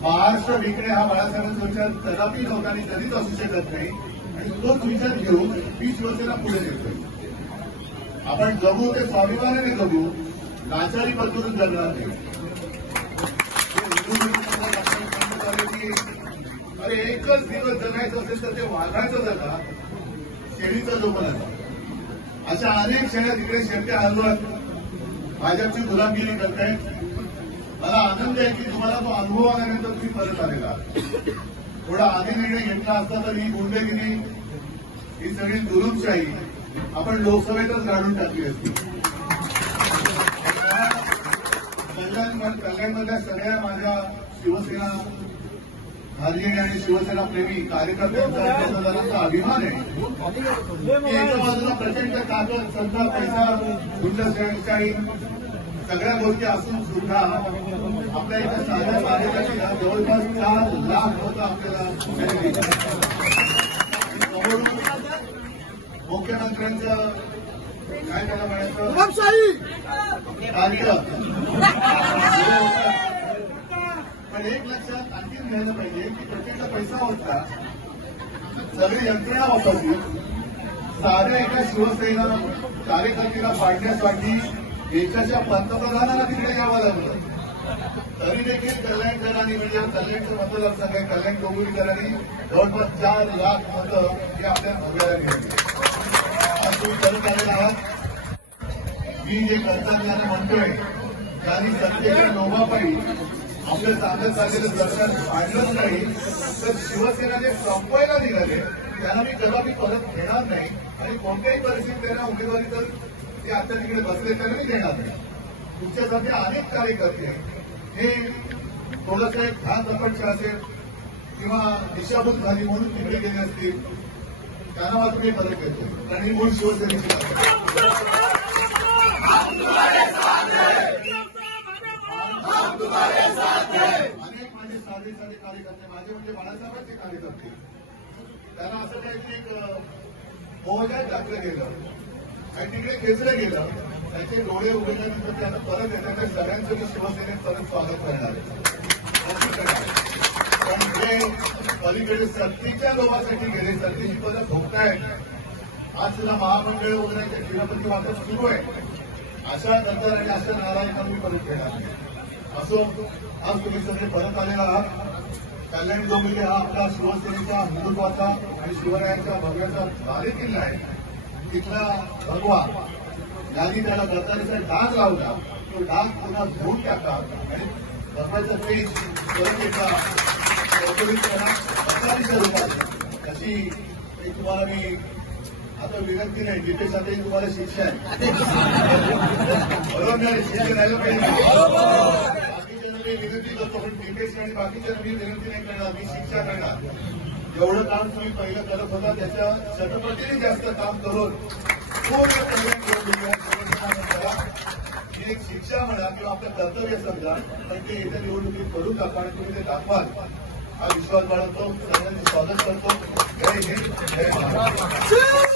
महाराष्ट्र विकणे हा बाळासाहेबांचा विचार कदापि लोकांनी कधीच असू शकत नाही आणि तोच विचार घेऊन ही शिवसेना पुढे नेतोय. आपण जगू ते स्वाभिमानाने जगू, नाचारी पद्धतीने जगणार नाही. अरे एकच दिवस जगायचं असेल तर ते वाघाचं जगा, शेळीचं लोक नका. अशा अनेक शेळ्या तिकडे शेपट्या हलवत भाजपची गुलामगिरी करतायत. मला आनंद आहे की तुम्हाला तो अनुभव आल्यानंतर तुम्ही परत आलेला. थोडा आधी निर्णय घेतला असता तर ही गुंडगिरी, ही सगळी जुलूमशाही आपण लोकसभेतच काढून टाकली असती. कल्याणमधल्या सगळ्या माझ्या शिवसेना भाजपा आणि शिवसेना प्रेमी कार्यकर्त्यांचा अभिमान आहे. एका बाजूला प्रचंड ताकद, सत्ता, पैसा, गुंडशाही सगळ्या गोष्टी असून सुद्धा आपल्या इथे साध्या कार्यकर्त्यांना जवळपास 4 लाख होता आपल्याला समोरून मुख्यमंत्र्यांचं काय त्याला म्हणायचं कार्य. पण एक लक्षात आणखी घ्यायला पाहिजे की प्रचंड पैसा होता, सगळी यंत्रणा वापरली, साध्या एका शिवसेना कार्यकर्त्याला पाडण्यासाठी देशाच्या पंतप्रधानांना तिकडे यावं लागलं. तरी देखील कल्याणकरांनी म्हणजे कल्याणचं मतदारसंघ आहे, कल्याण डोंबिवलीकरांनी जवळपास 4 लाख मतं हे आपल्या भोग्याला मिळाली. आज तुम्ही करत आलेला आहात. मी जे कर्तव्याने म्हणतोय त्यांनी सत्तेच्या लोभापायी आपलं चांगलं चाललेलं दर्शन आणलंच नाही तर शिवसेना जे संपवायला निघाले त्यांना मी कदापि परत घेणार नाही आणि कोणत्याही परिस्थितीत त्यांना उमेदवारी तर ते आता तिकडे बसले त्यांना मी देणार नाही. तुमच्यासारखे अनेक कार्यकर्ते हे थोडंसं एक घातपट असेल किंवा दिशाभूल झाली म्हणून तिकडे गेले असतील, त्यांना मात्र मी परत घेतो आणि मूळ शिवसेनेची अनेक माझे साधे साधे कार्यकर्ते, माझे म्हणजे बाळासाहेबांचे कार्यकर्ते, त्यांना असं काहीतरी एक मोहजात टाकलं गेलं आणि तिकडे खेचलं गेलं. त्याचे डोळे उघडल्यानंतर त्यांना परत येतात. सगळ्यांचं मी शिवसेनेत परत स्वागत करणार आहे. पण हे पलीकडे सत्तेच्या लोकांसाठी गेले, सत्तेची परत भोगतायत. आज सुद्धा महामंडळ वगैरे क्रीडापती वाटप सुरू आहे. अशा गद्दार आणि अशा नारायकांना मी परत घेणार नाही. असो, आज तुम्ही सगळे परत आलेला आहात. कल्याण डोंबिवली हा आपला शिवसेनेचा, हिंदुत्वाचा आणि शिवरायांच्या भव्याचा बालेकिल्ला आहे. तिथला भगवा ज्यांनी त्याला गद्दारीचा डाग लावला तो डाग पुन्हा धुवून टाका आणि भगवाचा पेज परत एकदा रूपात अशी एक तुम्हाला मी आता विनंती नाही, जिथे साठे तुम्हाला शिक्षा आहे बरोबर, शिक्षा राहिलं पाहिजे. बाकीच्यांना मी विनंती करतो पण डिपेश आणि बाकीच्यांना मी विनंती नाही करणार, मी शिक्षा करणार. जेवढं काम तुम्ही पहिलं करत होता त्याच्या शतपटीने जास्त काम करून पूर्ण कल्याण एक शिक्षा म्हणा किंवा आपलं कर्तव्य समजा, पण ते येत्या निवडणुकीत करून दाखवा आणि तुम्ही ते दाखवाल हा विश्वास बाळगतो. सगळ्यांचं स्वागत करतो. जय हिंद, जय महाराष्ट्र.